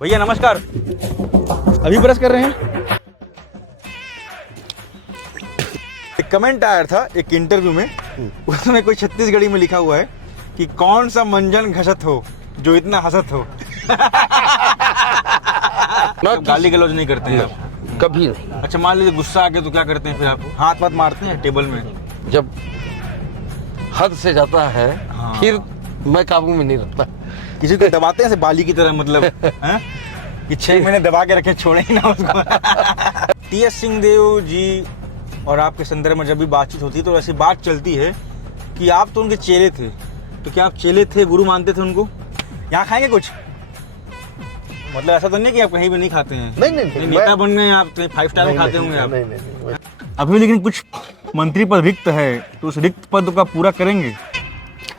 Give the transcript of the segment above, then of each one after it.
भैया नमस्कार। अभी ब्रश कर रहे हैं? एक कमेंट आया था एक इंटरव्यू में, उसमें कोई छत्तीसगढ़ी में लिखा हुआ है कि कौन सा मंजन घसत हो जो इतना हंसत हो। गाली गलौज नहीं करते हैं आप कभी नहीं। अच्छा मान लीजिए गुस्सा आ गया तो क्या करते हैं फिर आप? हाथ वाथ मारते हैं टेबल में? जब हद से जाता है हाँ। फिर मैं काबू में नहीं रखता। किसी को दबाते हैं ऐसे बाली की तरह, मतलब हैं? कि 6 महीने दबा के रखे, छोड़े ही ना उसको। टी.एस. सिंहदेव जी और आपके संदर्भ में जब भी बातचीत होती है तो ऐसी बात चलती है कि आप तो उनके चेले थे, तो क्या आप चेले थे, गुरु मानते थे उनको? यहाँ खाएंगे कुछ? मतलब ऐसा तो नहीं कि आप कहीं भी नहीं खाते हैं? नहीं, नेता बन गए आप, 5 स्टार में खाते होंगे आप। नहीं। अभी लेकिन कुछ मंत्री पद रिक्त है, तो उस रिक्त पद का पूरा करेंगे?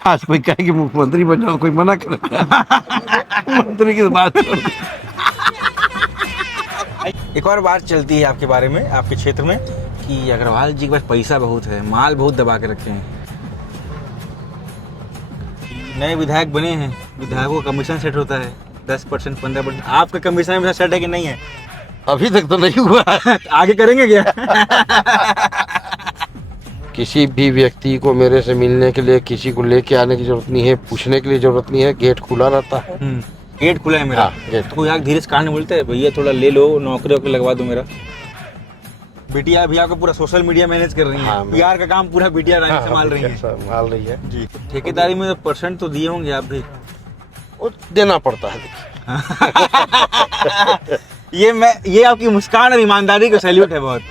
आज कोई कहे कि मुख्यमंत्री बन जाओ, कोई मना करे? मंत्री की बात एक और बात चलती है आपके बारे में, आपके क्षेत्र में, कि अग्रवाल जी के पास पैसा बहुत है, माल बहुत दबा के रखे हैं। नए विधायक बने हैं, विधायकों का कमीशन सेट होता है 10%, 15%। आपका कमीशन में सेट है कि नहीं है? अभी तक तो नहीं हुआ है। आगे करेंगे क्या? किसी भी व्यक्ति को मेरे से मिलने के लिए किसी को लेके आने की जरूरत नहीं है, पूछने के लिए जरूरत नहीं है, गेट खुला रहता है। गेट खुला है मेरा। हाँ, गेट। तो यार धीरे से कान बोलते हैं भैया थोड़ा ले लो, नौकरी वोकरी लगवा दो मेरा। बिटिया भी आपको पूरा सोशल मीडिया मैनेज कर रही है। हाँ, पीआर का काम पूरा बिटिया रानी संभाल रही है। संभाल रही है जी। ठेकेदारी में तो परसेंट तो दिए होंगे आप भी? वो देना पड़ता है। ये आपकी मुस्कान और ईमानदारी को सैल्यूट है बहुत।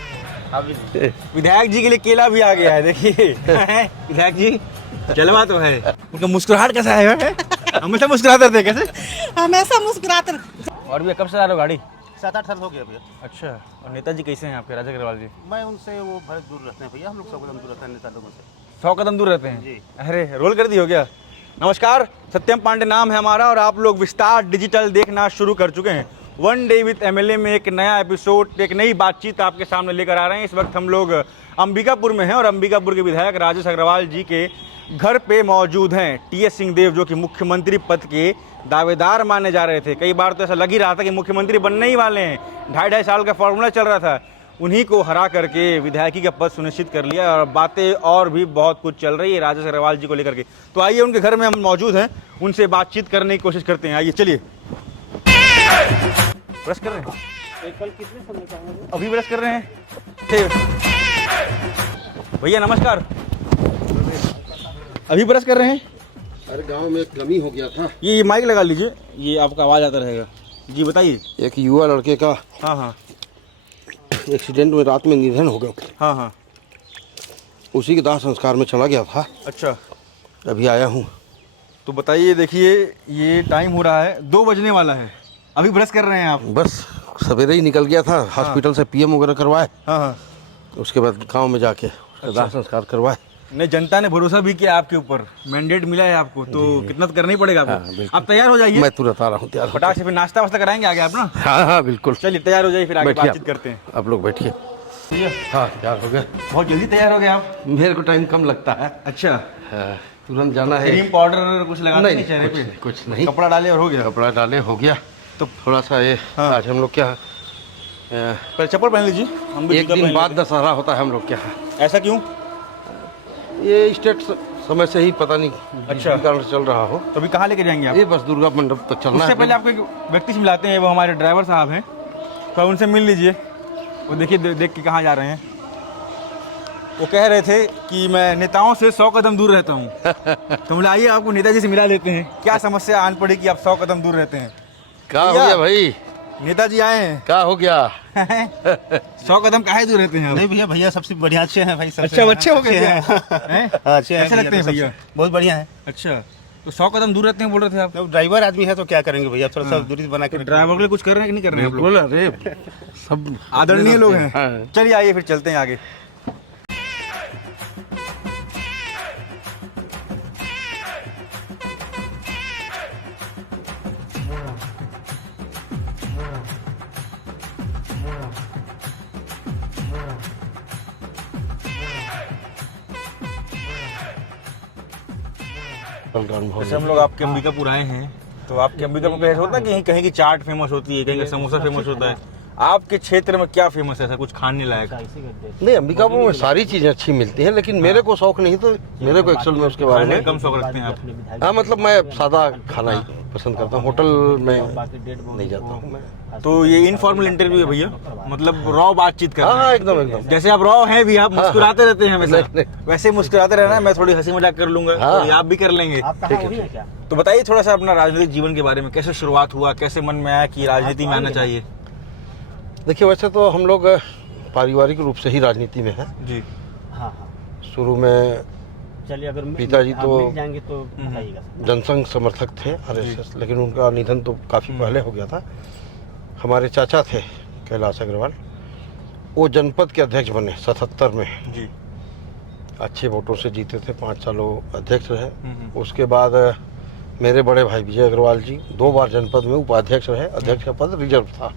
विधायक जी के लिए केला भी आ गया है, देखिए। विधायक जी जलवा तो है, उनका मुस्कुराहट कैसा है? हमेशा मुस्कुराते थे कैसे? हमेशा मुस्कुराते। और भी कब से आ रहे हो गाड़ी? 7-8 साल हो गया भैया। अच्छा, और नेताजी कैसे हैं आपके, राजा अग्रवाल जी? मैं उनसे वो बहुत दूर रहते हैं भैया, हम लोग 100 कदम दूर रहते हैं नेता लोगों से। 100 कदम दूर रहते हैं जी। अरे रोल कर दी हो गया। नमस्कार, सत्यम पांडे नाम है हमारा और आप लोग विस्तार डिजिटल देखना शुरू कर चुके हैं। वन डे विद एमएलए में एक नया एपिसोड, एक नई बातचीत आपके सामने लेकर आ रहे हैं। इस वक्त हम लोग अंबिकापुर में हैं और अंबिकापुर के विधायक राजेश अग्रवाल जी के घर पे मौजूद हैं। टी.एस. सिंहदेव जो कि मुख्यमंत्री पद के दावेदार माने जा रहे थे। कई बार तो ऐसा लग ही रहा था कि मुख्यमंत्री बनने ही वाले हैं, 2.5 साल का फॉर्मूला चल रहा था। उन्हीं को हरा करके विधायकी का पद सुनिश्चित कर लिया और बातें और भी बहुत कुछ चल रही है राजेश अग्रवाल जी को लेकर के। तो आइए उनके घर में हम मौजूद हैं, उनसे बातचीत करने की कोशिश करते हैं। आइए चलिए। ब्रश कर रहे हैं? कल कितने समय का है? अभी ब्रश कर रहे हैं? ठीक। भैया नमस्कार। अभी ब्रश कर रहे हैं? अरे गांव में एक कमी हो गया था। ये माइक लगा लीजिए, ये आपका आवाज़ आता रहेगा। जी बताइए। एक युवा लड़के का हाँ, एक्सीडेंट में रात में निधन हो गया। हाँ। उसी के दाह संस्कार में चला गया था। अच्छा, अभी आया हूँ। तो बताइए, देखिए ये टाइम हो रहा है, 2 बजने वाला है, अभी ब्रश कर रहे हैं आप? बस सवेरे ही निकल गया था, हॉस्पिटल से पीएम वगैरह करवाए। हाँ। उसके बाद गांव में जाके दाह संस्कार करवाए। नहीं, जनता ने भरोसा भी किया आपके ऊपर, मैंडेट मिला है आपको, तो कितना तो करना ही पड़ेगा हाँ, आपको। बिल्कुल। आप तैयार हो जाइए। मैं तुरंत आ रहा हूँ, तैयार। फटाक से फिर नाश्ता वास्ता कराएंगे आगे आप ना? हाँ बिल्कुल। चलिए तैयार हो जाइए, फिर आगे बैठिए बातचीत करते हैं। आप लोग बैठिए। भैया हाँ तैयार हो गए। बहुत जल्दी तैयार हो गए आप? मेरे को टाइम कम लगता है। अच्छा, हाँ, तुरंत जाना है। क्रीम पाउडर कुछ लगाते नहीं, नहीं चेहरे पे? कुछ नहीं। कपड़ा डाले और हो गया? कपड़ा डाले हो गया। तो थोड़ा सा ये हाँ। आज हम लोग क्या पहले चप्पल पहन लीजिए, हम भी एक जूता दिन पहन बाद लेते दशहरा होता है हम लोग के यहाँ। हैं। ऐसा क्यों? ये स्टेट समय से ही पता नहीं अच्छा। किस कारण से चल रहा हो। तो अभी कहाँ लेके जाएंगे आप? ये बस दुर्गा मंडप तक चलना उससे है। पहले आपको एक व्यक्ति से मिलाते हैं, वो हमारे ड्राइवर साहब हैं, तो उनसे मिल लीजिए। वो देखिए देख के कहाँ जा रहे हैं। वो कह रहे थे कि मैं नेताओं से 100 कदम दूर रहता हूँ। तो बोले आइए आपको नेताजी से मिला लेते हैं। क्या समस्या आन पड़ी कि आप 100 कदम दूर रहते हैं? क्या हो गया भाई? नेताजी आए हैं। क्या हो गया? 100 कदम काहे दूर रहते हैं आप? नहीं भैया, भैया सबसे बढ़िया अच्छे हैं भाई। अच्छा, अच्छे हो गए हैं? अच्छे हैं। कैसे लगते हैं भैया? बहुत बढ़िया है। अच्छा, तो 100 कदम दूर रहते हैं बोल रहे थे आप? तो ड्राइवर आदमी है तो क्या करेंगे भैया, थोड़ा सा दूरी बना के। ड्राइवर के लिए कुछ कर रहे हैं कि नहीं कर रहे हैं आप लोग? बोला अरे सब आदरणीय लोग हैं। हाँ। चलिए आइए फिर चलते हैं आगे। जैसे हम लोग आपके अंबिकापुर आए हैं तो आपके अंबिकापुर में ऐसा होता है कि कहीं की चाट फेमस होती है, कहीं का समोसा फेमस होता है, आपके क्षेत्र में क्या फेमस है ऐसा कुछ खाने लायक? नहीं, अंबिकापुर में सारी चीज़ें अच्छी मिलती हैं, लेकिन मेरे को शौक नहीं, तो मेरे को एक्चुअल में उसके बारे खाने में का कम शौक रखते हैं आप? हाँ, मतलब मैं सादा खाना ही पसंद करता हूँ, होटल में नहीं जाता हूँ मैं। तो ये इनफॉर्मल इंटरव्यू है भैया, मतलब रॉ बातचीत कर हाँ रहे हैं। हाँ, एकदम एकदम। जैसे आप रॉ हैं भी, आप मुस्कुराते रहते हैं हमेशा, नहीं, वैसे मुस्कुराते रहना, मैं थोड़ी हंसी मजाक कर लूंगा, हाँ। तो आप भी कर लेंगे। ठीक है, ठीक। तो बताइए थोड़ा सा अपना राजनीतिक जीवन के बारे में, कैसे शुरुआत हुआ, कैसे मन में आया कि राजनीति में आना चाहिए? देखिए, वैसे तो हम लोग पारिवारिक रूप से ही राजनीति में हैं। जी। हाँ हाँ, शुरू में चलिए अगर पिताजी आप तो मिल जाएंगे तो बताइएगा। जनसंघ समर्थक थे आरएसएस, लेकिन उनका निधन तो काफ़ी पहले हो गया था। हमारे चाचा थे कैलाश अग्रवाल, वो जनपद के अध्यक्ष बने 77 में, जी। अच्छे वोटों से जीते थे, 5 सालों अध्यक्ष रहे। हम्म। उसके बाद मेरे बड़े भाई विजय अग्रवाल जी 2 बार जनपद में उपाध्यक्ष रहे, अध्यक्ष का पद रिजर्व था।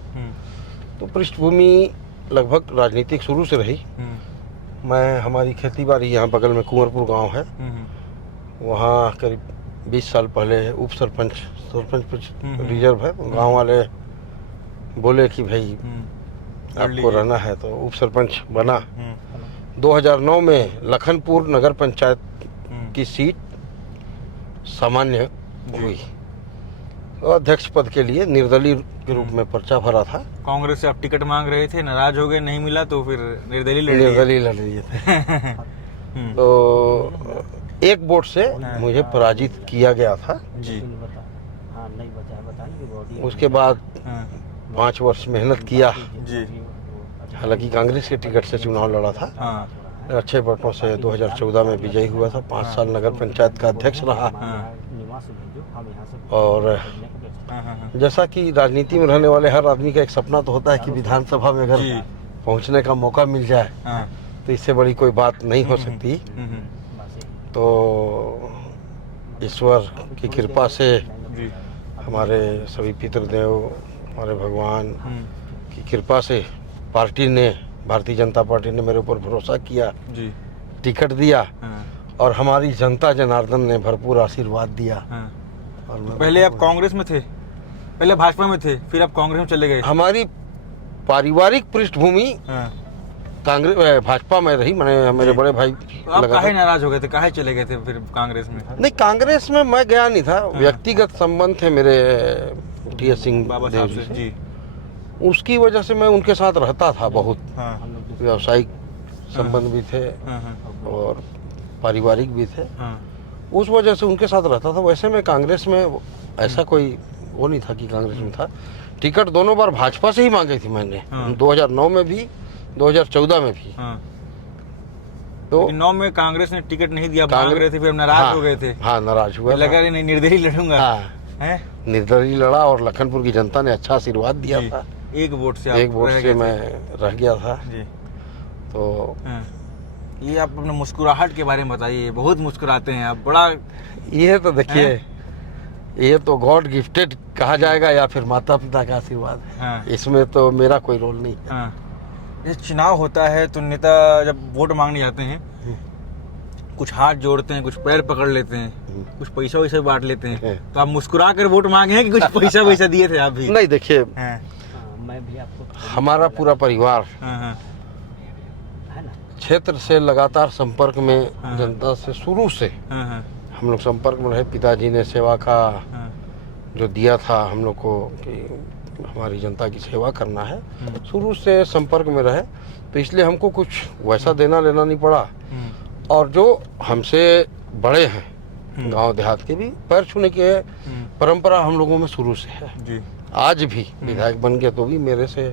तो पृष्ठभूमि लगभग राजनीतिक शुरू से रही। मैं, हमारी खेती बाड़ी यहाँ बगल में कुंवरपुर गांव है, वहाँ करीब 20 साल पहले उप सरपंच रिजर्व है, गांव वाले बोले कि भाई आपको रहना है, तो उप सरपंच बना। 2009 में लखनपुर नगर पंचायत की सीट सामान्य हुई, अध्यक्ष पद के लिए निर्दलीय के रूप में पर्चा भरा था। कांग्रेस से आप टिकट मांग रहे थे, नाराज हो गए, नहीं मिला, तो फिर निर्दलीय लड़ लिए थे। तो एक वोट से मुझे पराजित किया गया था। जी। हाँ, नहीं बचा है, बताइए। उसके बाद 5 वर्ष मेहनत किया, जी। हालांकि कांग्रेस के टिकट से चुनाव लड़ा था। हाँ। अच्छे वोटों से 2014 में विजयी हुआ था, 5 साल नगर पंचायत का अध्यक्ष रहा। और जैसा कि राजनीति में रहने वाले हर आदमी का एक सपना तो होता है कि विधानसभा में अगर पहुंचने का मौका मिल जाए, तो इससे बड़ी कोई बात नहीं हो सकती। तो ईश्वर की कृपा से, हमारे सभी पितृदेव, हमारे भगवान की कृपा से पार्टी ने, भारतीय जनता पार्टी ने मेरे ऊपर भरोसा किया, टिकट दिया, और हमारी जनता जनार्दन ने भरपूर आशीर्वाद दिया। और तो पहले आप कांग्रेस में थे, पहले भाजपा में थे, फिर आप कांग्रेस में चले गए? हमारी पारिवारिक पृष्ठभूमि कांग्रेस भाजपा में रही। मैंने, मेरे बड़े भाई तो आप काहे नाराज हो गए थे, काहे चले गए थे फिर कांग्रेस में? नहीं, कांग्रेस में मैं गया नहीं था, व्यक्तिगत संबंध थे मेरे टी.एस. सिंह बाबा साहब से। जी। उसकी वजह से मैं उनके साथ रहता था बहुत। व्यावसायिक संबंध भी थे और पारिवारिक भी थे, उस वजह से उनके साथ रहता था। वैसे मैं कांग्रेस में ऐसा कोई वो नहीं था कि कांग्रेस में था। टिकट दोनों बार भाजपा से ही मांगी थी मैंने, 2009 में भी, 2014 में भी। तो 9 में कांग्रेस ने टिकट नहीं दिया, मांग रहे थे, फिर नाराज हो गए थे। हाँ, नाराज हुआ, लगा नहीं, निर्दलीय लड़ूंगा। हाँ, निर्दलीय लड़ा, और लखनपुर की जनता ने अच्छा आशीर्वाद दिया था। एक वोट से मैं रह गया था। जी। तो ये आप अपने मुस्कुराहट के बारे में बताइए, बहुत मुस्कुराते हैं आप, बड़ा। ये तो देखिए, ये तो गॉड गिफ्टेड कहा जाएगा या फिर माता पिता का आशीर्वाद है। इसमें तो मेरा कोई रोल नहीं है। ये चुनाव होता है तो नेता जब वोट मांगने जाते हैं, कुछ हाथ जोड़ते हैं, कुछ पैर पकड़ लेते हैं, कुछ पैसा वैसा बांट लेते हैं। तो आप मुस्कुरा कर वोट मांगे हैं कि कुछ पैसा वैसा दिए थे आप भी? नहीं, देखिए, मैं भी आपको, हमारा पूरा परिवार क्षेत्र से लगातार संपर्क में, जनता से शुरू से हम लोग संपर्क में रहे। पिताजी ने सेवा का जो दिया था हम लोग को कि हमारी जनता की सेवा करना है, शुरू से संपर्क में रहे, तो इसलिए हमको कुछ वैसा देना लेना नहीं पड़ा। और जो हमसे बड़े हैं गांव देहात के भी, पैर छूने की परंपरा हम लोगों में शुरू से है। जी। आज भी विधायक बन गए तो भी मेरे से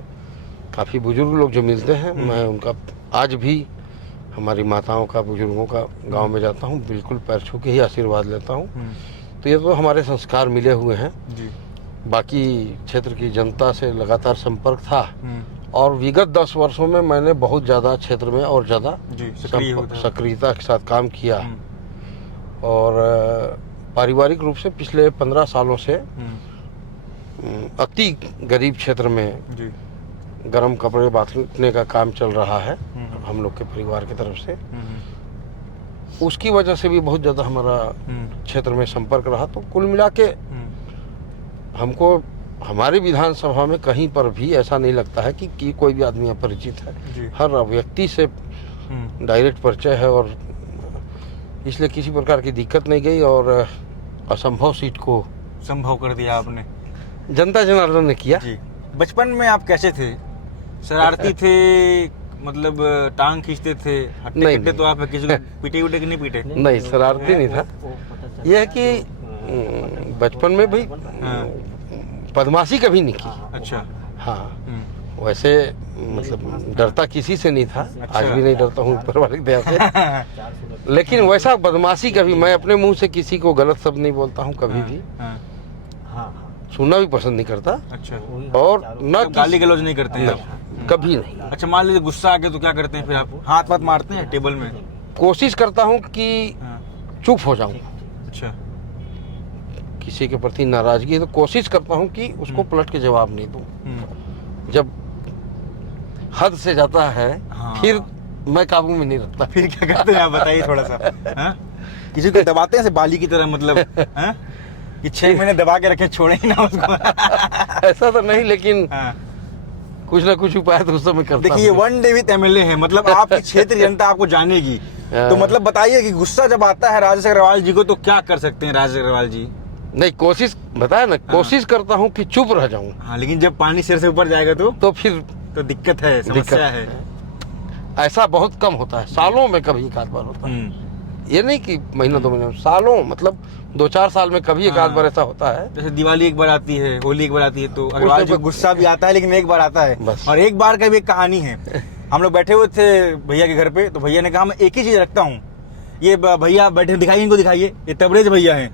काफ़ी बुजुर्ग लोग जो मिलते हैं, मैं उनका आज भी, हमारी माताओं का, बुजुर्गों का गांव में जाता हूं, बिल्कुल पैर छू के ही आशीर्वाद लेता हूं। तो ये तो हमारे संस्कार मिले हुए हैं। जी। बाकी क्षेत्र की जनता से लगातार संपर्क था, और विगत 10 वर्षों में मैंने बहुत ज़्यादा क्षेत्र में और ज़्यादा सक्रियता के साथ काम किया। और पारिवारिक रूप से पिछले 15 सालों से अति गरीब क्षेत्र में गर्म कपड़े बांटने का काम चल रहा है हम लोग के परिवार की तरफ से। उसकी वजह से भी बहुत ज़्यादा हमारा क्षेत्र में संपर्क रहा। तो कुल मिला के हमको हमारी विधानसभा में कहीं पर भी ऐसा नहीं लगता है कि कोई भी आदमी अपरिचित है। जी। हर व्यक्ति से डायरेक्ट परिचय है और इसलिए किसी प्रकार की दिक्कत नहीं गई और असंभव सीट को संभव कर दिया आपने। जनता जनार्दन ने किया। जी। बचपन में आप कैसे थे? शरारती थे, मतलब टांग खींचते थे, हट्टे नहीं, कट्टे? तो आप किसी को पीटे उटे कि नहीं पीटे? नहीं, शरारती नहीं था। वो पता चल यह है कि बचपन में भाई हाँ। बदमाशी कभी नहीं की। अच्छा। हाँ, वैसे मतलब डरता किसी से नहीं था। आज भी नहीं डरता हूँ ऊपर वाले की दया से। लेकिन वैसा बदमाशी कभी, मैं अपने मुंह से किसी को गलत शब्द नहीं बोलता हूँ कभी भी। हाँ। हाँ सुनना भी पसंद नहीं करता अच्छा। और न गाली गलौज नहीं करते हैं आप? नहीं, कभी नहीं। अच्छा, मान लीजिए गुस्सा आ गया तो क्या करते हैं फिर आप? हाथ वाथ मारते हैं टेबल में? कोशिश करता हूँ कि हाँ। चुप हो जाऊं। अच्छा। किसी के प्रति नाराजगी है तो कोशिश करता हूँ कि उसको पलट के जवाब नहीं दूं। जब हद से जाता है हाँ। फिर मैं काबू में नहीं रखता। फिर क्या करते हैं आप, बताइए थोड़ा सा। हाँ? किसी को दबाते हैं ऐसे बाली की तरह, मतलब हाँ? कि 6 महीने दबा के रखें, छोड़े ही ना उसको? ऐसा तो नहीं, लेकिन हाँ। कुछ ना कुछ उपाय तो उस समय करता देखिए, ये हूँ। वन डे विद एमएलए है, मतलब आपकी क्षेत्र जनता आपको जानेगी। तो मतलब बताइए कि गुस्सा जब आता है राजेश अग्रवाल जी को तो क्या कर सकते हैं राजेश अग्रवाल जी? नहीं, कोशिश बताया ना, कोशिश करता हूँ कि चुप रह जाऊं। हाँ, लेकिन जब पानी सिर से ऊपर जाएगा तो फिर तो दिक्कत है, समस्या है। ऐसा बहुत कम होता है, सालों में कभी एक आध बार होता है। ये नहीं कि महीना 2 महीने, सालों मतलब 2-4 साल में कभी एक आध बार ऐसा होता है। जैसे दिवाली एक बार आती है, होली एक बार आती है, तो अग्रवाल जी को गुस्सा भी आता है, लेकिन एक बार आता है। बस। और एक बार का भी एक कहानी है। हम लोग बैठे हुए थे भैया के घर पे, तो भैया ने कहा मैं एक ही चीज रखता हूँ, ये भैया बैठे, दिखाइए इनको, दिखाइए, ये तबरेज भैया हैं।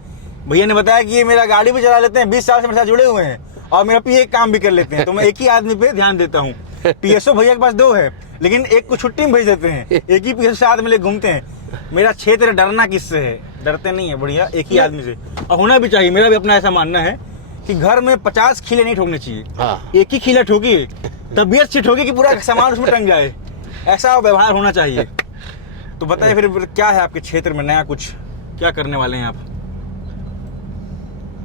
भैया ने बताया कि ये मेरा गाड़ी भी चला लेते हैं, 20 साल से मेरे साथ जुड़े हुए हैं और मेरा पीए काम भी कर लेते हैं, तो मैं एक ही आदमी पे ध्यान देता हूँ। पीएसओ भैया के पास 2 है, लेकिन एक को छुट्टी में भेज देते हैं, एक ही पीएसओ साथ में ले घूमते हैं। मेरा क्षेत्र डरना किससे है? डरते नहीं है, बढ़िया, एक ही आदमी से। और होना भी चाहिए, मेरा भी अपना ऐसा मानना है कि घर में 50 खीले नहीं ठोकने चाहिए। हाँ। एक ही खीला ठोकिए, तबीयत से ठोकिए कि पूरा सामान उसमें टंग जाए, ऐसा व्यवहार होना चाहिए। तो बताइए फिर क्या है आपके क्षेत्र में नया, कुछ क्या करने वाले हैं आप?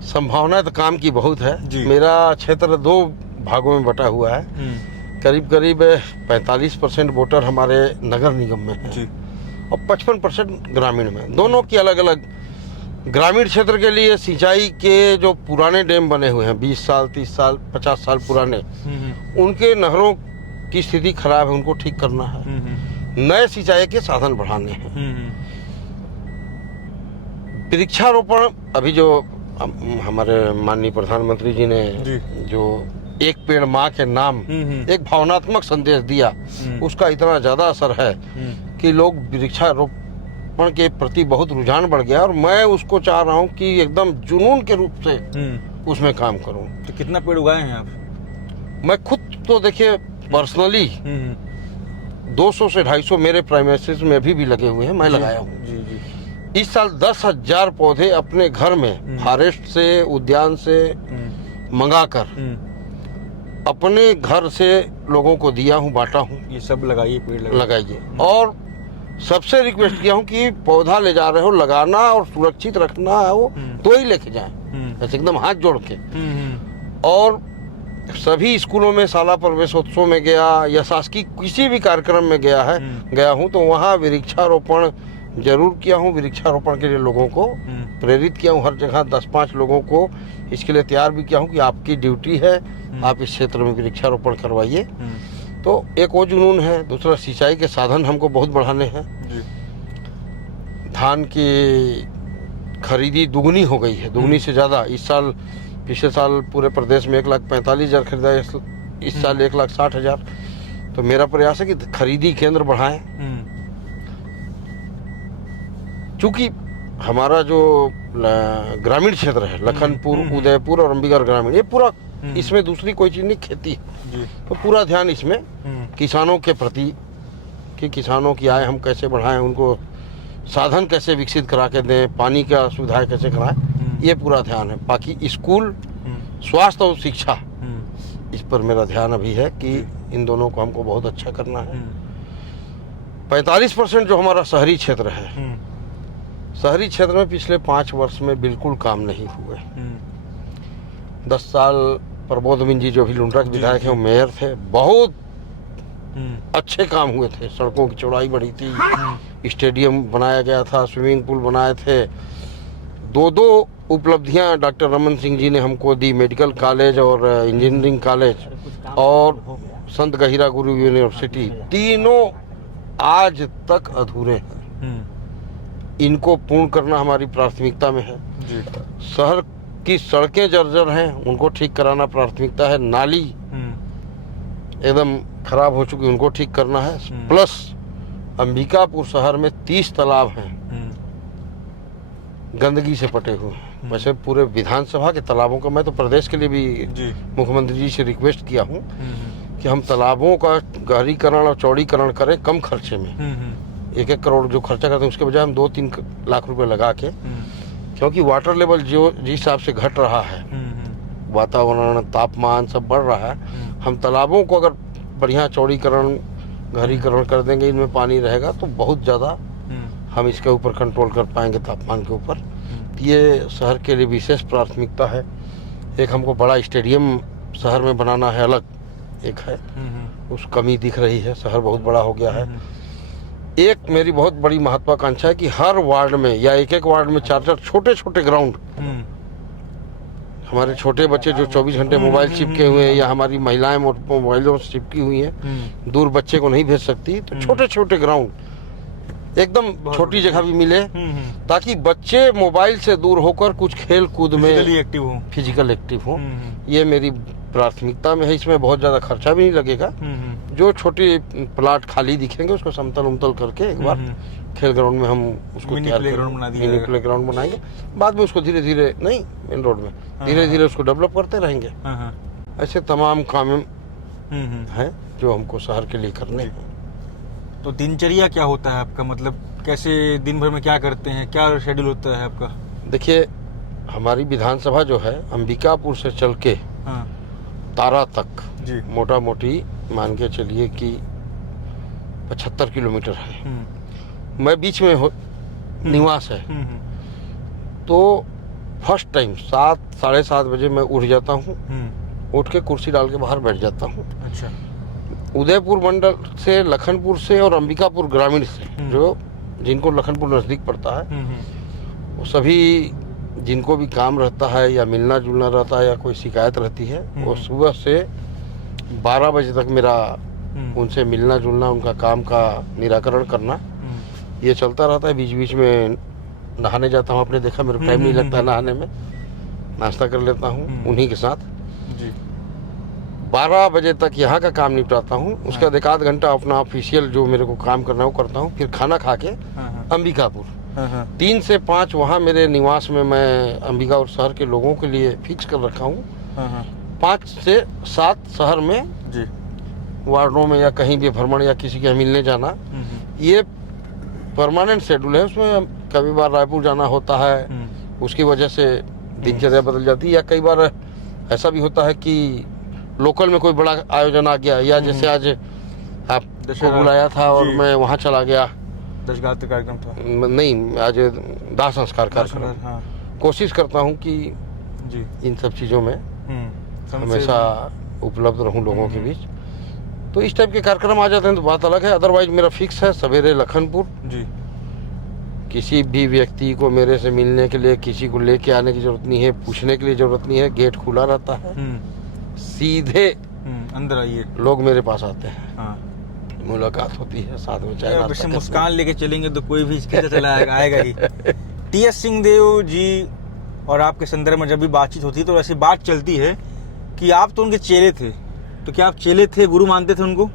संभावना तो काम की बहुत है जी। मेरा क्षेत्र 2 भागों में बटा हुआ है। करीब करीब 45% वोटर हमारे नगर निगम में है जी। और 55% ग्रामीण में। दोनों की अलग अलग। ग्रामीण क्षेत्र के लिए सिंचाई के जो पुराने डैम बने हुए हैं 20 साल 30 साल 50 साल पुराने, उनके नहरों की स्थिति खराब है, उनको ठीक करना है। नए सिंचाई के साधन बढ़ाने हैं। वृक्षारोपण अभी जो हमारे माननीय प्रधानमंत्री जी ने जो एक पेड़ माँ के नाम एक भावनात्मक संदेश दिया, उसका इतना ज्यादा असर है कि लोग वृक्षारोपण के प्रति बहुत रुझान बढ़ गया और मैं उसको चाह रहा हूँ कि एकदम जुनून के रूप से उसमें काम करूँ। तो कितना पेड़ उगाए हैं आप? मैं खुद तो देखिए पर्सनली 200 से 250 मेरे प्राइमेसिस में अभी भी लगे हुए हैं, मैं लगाया हूँ। इस साल 10,000 पौधे अपने घर में फॉरेस्ट से, उद्यान से मंगाकर अपने घर से लोगों को दिया हूँ, बांटा हूँ। ये सब लगाइए, पेड़ लगाइए। और सबसे रिक्वेस्ट किया हूँ कि पौधा ले जा रहे हो, लगाना और सुरक्षित रखना है वो तो ही लेके जाएं, ऐसे एकदम हाथ जोड़ के। और सभी स्कूलों में शाला प्रवेशोत्सव में गया या शासकीय किसी भी कार्यक्रम में गया हूँ तो वहाँ वृक्षारोपण जरूर किया हूँ। वृक्षारोपण के लिए लोगों को प्रेरित किया हूँ, हर जगह 10-5 लोगों को इसके लिए तैयार भी किया हूँ कि आपकी ड्यूटी है, आप इस क्षेत्र में वृक्षारोपण करवाइए। तो एक वो जुनून है। दूसरा, सिंचाई के साधन हमको बहुत बढ़ाने हैं। धान की खरीदी दुगनी हो गई है, दुगनी से ज़्यादा। इस साल, पिछले साल पूरे प्रदेश में 1,45,000 खरीदा, इस साल 1,60,000। तो मेरा प्रयास है कि खरीदी केंद्र बढ़ाएं। चूँकि हमारा जो ग्रामीण क्षेत्र है, लखनपुर, उदयपुर और अंबिगढ़ ग्रामीण, ये पूरा, इसमें दूसरी कोई चीज़ नहीं, खेती है। तो पूरा ध्यान इसमें किसानों के प्रति कि किसानों की आय हम कैसे बढ़ाएं, उनको साधन कैसे विकसित करा के दें, पानी का सुविधा कैसे कराएं, ये पूरा ध्यान है। बाकी स्कूल, स्वास्थ्य और शिक्षा, इस पर मेरा ध्यान अभी है कि इन दोनों को हमको बहुत अच्छा करना है। 45% जो हमारा शहरी क्षेत्र है, शहरी क्षेत्र में पिछले 5 वर्ष में बिल्कुल काम नहीं हुए। 10 साल प्रबोध बिन जी जो भी लुंड्रा के जी, विधायक जी। हैं, वो मेयर थे। बहुत हम्म, अच्छे काम हुए थे, सड़कों की चौड़ाई बढ़ी थी, स्टेडियम बनाया गया था, स्विमिंग पूल बनाए थे। 2 उपलब्धियां डॉक्टर रमन सिंह जी ने हमको दी, मेडिकल कॉलेज और इंजीनियरिंग कॉलेज अरे कुछ काम और हो गया। संत गहिरा गुरु यूनिवर्सिटी, तीनों आज तक अधूरे हैं। इनको पूर्ण करना हमारी प्राथमिकता में है। जी। शहर की सड़कें जर्जर हैं, उनको ठीक कराना प्राथमिकता है। नाली एकदम खराब हो चुकी, उनको ठीक करना है। प्लस अंबिकापुर शहर में 30 तालाब हैं, गंदगी से पटे हुए हैं। वैसे पूरे विधानसभा के तालाबों का मैं तो प्रदेश के लिए भी जी। मुख्यमंत्री जी से रिक्वेस्ट किया हूँ कि हम तालाबों का गहरीकरण और चौड़ीकरण करें कम खर्चे में। 1-1 करोड़ जो खर्चा करते हैं उसके बजाय हम 2-3 लाख रुपए लगा के, क्योंकि वाटर लेवल जो जिस हिसाब से घट रहा है, वातावरण तापमान सब बढ़ रहा है, हम तालाबों को अगर बढ़िया चौड़ीकरण गहरीकरण कर देंगे, इनमें पानी रहेगा तो बहुत ज़्यादा हम इसके ऊपर कंट्रोल कर पाएंगे तापमान के ऊपर। ये शहर के लिए विशेष प्राथमिकता है। एक हमको बड़ा स्टेडियम शहर में बनाना है, अलग एक है, उस कमी दिख रही है, शहर बहुत बड़ा हो गया है। एक मेरी बहुत बड़ी महत्वाकांक्षा है कि हर वार्ड में या 1-1 वार्ड में 4-4 छोटे-छोटे ग्राउंड, हमारे छोटे बच्चे जो 24 घंटे मोबाइल चिपके हुए हैं या हमारी महिलाएं मोबाइलों से चिपकी हुई हैं, दूर बच्चे को नहीं भेज सकती, तो छोटे-छोटे ग्राउंड एकदम छोटी जगह भी मिले, ताकि बच्चे मोबाइल से दूर होकर कुछ खेल कूद में फिजिकल एक्टिव हो। ये मेरी प्राथमिकता में है। इसमें बहुत ज़्यादा खर्चा भी नहीं लगेगा। जो छोटे प्लाट खाली दिखेंगे उसको समतल उमतल करके एक बार खेल ग्राउंड में हम उसको मिनी प्लेग्राउंड बना दिया मिनी जाएगा। प्लेग्राउंड बनाएंगे। बाद में उसको धीरे धीरे, नहीं मेन रोड में धीरे धीरे उसको डेवलप करते रहेंगे। ऐसे तमाम काम हैं जो हमको शहर के लिए करने हैं। तो दिनचर्या क्या होता है आपका, मतलब कैसे दिन भर में क्या करते हैं, क्या शेड्यूल होता है आपका? देखिए, हमारी विधानसभा जो है अंबिकापुर से चल के तारा तक जी। मोटा मोटी मान के चलिए कि 75 किलोमीटर है। मैं बीच में निवास है, तो फर्स्ट टाइम 7 साढ़े 7 बजे मैं उठ जाता हूँ, उठ के कुर्सी डाल के बाहर बैठ जाता हूँ। अच्छा। उदयपुर मंडल से, लखनपुर से और अंबिकापुर ग्रामीण से, जो जिनको लखनपुर नज़दीक पड़ता है, वो सभी जिनको भी काम रहता है या मिलना जुलना रहता है या कोई शिकायत रहती है, वो सुबह से 12 बजे तक मेरा उनसे मिलना जुलना, उनका काम का निराकरण करना, ये चलता रहता है। बीच बीच में नहाने जाता हूँ, आपने देखा मेरे को टाइम नहीं लगता नहाने में, नाश्ता कर लेता हूँ उन्हीं के साथ जी। 12 बजे तक यहाँ का काम निपटाता हूँ। उसके बाद 1-8 घंटा अपना ऑफिशियल जो मेरे को काम करना है वो करता हूँ। फिर खाना खा के अंबिकापुर 3 से 5 वहाँ मेरे निवास में मैं अंबिकापुर शहर के लोगों के लिए फिक्स कर रखा हूँ। 5 से 7 शहर में जी। वार्डों में या कहीं भी भ्रमण या किसी के मिलने जाना, ये परमानेंट शेड्यूल है। उसमें कभी बार रायपुर जाना होता है, उसकी वजह से दिनचर्या बदल जाती है, या कई बार ऐसा भी होता है कि लोकल में कोई बड़ा आयोजन आ गया, या जैसे आज आपको बुलाया था और मैं वहाँ चला गया, दशगात्र कार्यक्रम था। नहीं, आज दाह संस्कार कार्यक्रम। कोशिश करता हूँ कि जी। इन सब चीज़ों में हमेशा उपलब्ध रहूं लोगों के बीच। तो इस टाइप के कार्यक्रम आ जाते हैं तो बात अलग है। अदरवाइज मेरा फिक्स है सवेरे लखनपुर। जी। किसी भी व्यक्ति को मेरे से मिलने के लिए, किसी को लेके आने की जरूरत नहीं है, पूछने के लिए जरूरत नहीं है, गेट खुला रहता है, सीधे अंदर आइए, लोग मेरे पास आते हैं, हाँ, मुलाकात होती है, साथ में चाय नाश्ता करते मुस्कान लेके चलेंगे तो कोई भी इसके चला आएगा ही। टी.एस. सिंहदेव जी और आपके संदर्भ में जब भी बातचीत होती है तो ऐसी बात चलती है कि आप तो उनके चेले थे, तो क्या आप चेले थे, गुरु मानते थे उनको?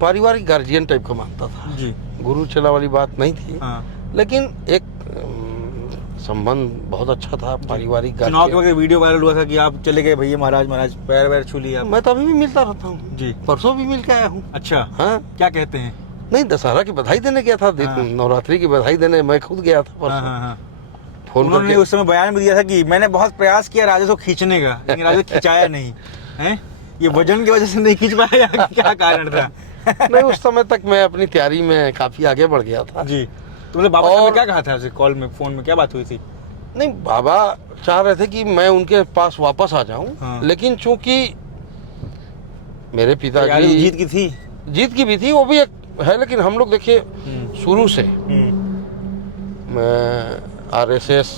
पारिवारिक गार्जियन टाइप का मानता था जी। गुरु चेला वाली बात नहीं थी। हाँ। लेकिन एक संबंध बहुत अच्छा था, पारिवारिक चुनाव के वक्त वीडियो वायरल हुआ था कि आप चले गए भैया महाराज पैर वैर छू लिया। मैं तो अभी भी मिलता रहता हूँ जी। परसों भी मिल के आया हूँ। अच्छा। हाँ, क्या कहते हैं? नहीं, दशहरा की बधाई देने गया था, नवरात्रि की बधाई देने मैं खुद गया था परसों। फोन उन्होंने उस समय बयान भी दिया था कि मैंने बहुत प्रयास किया राजा को खींचने का, लेकिन राजा खिंचाया नहीं है। ये वजन की वजह से नहीं खींच पाया, क्या कारण था? नहीं, उस समय तक मैं अपनी तैयारी में काफी आगे बढ़ गया था जी। तुमने बाबा साहब ने क्या कहा था कॉल में, फोन में क्या बात हुई थी? नहीं, बाबा चाह रहे थे कि मैं उनके पास वापस आ जाऊं, हाँ। लेकिन चूंकि मेरे तैयारी पिताजी जीत की थी। जीत की भी थी, वो भी एक है, लेकिन हम लोग देखिए शुरू से आरएसएस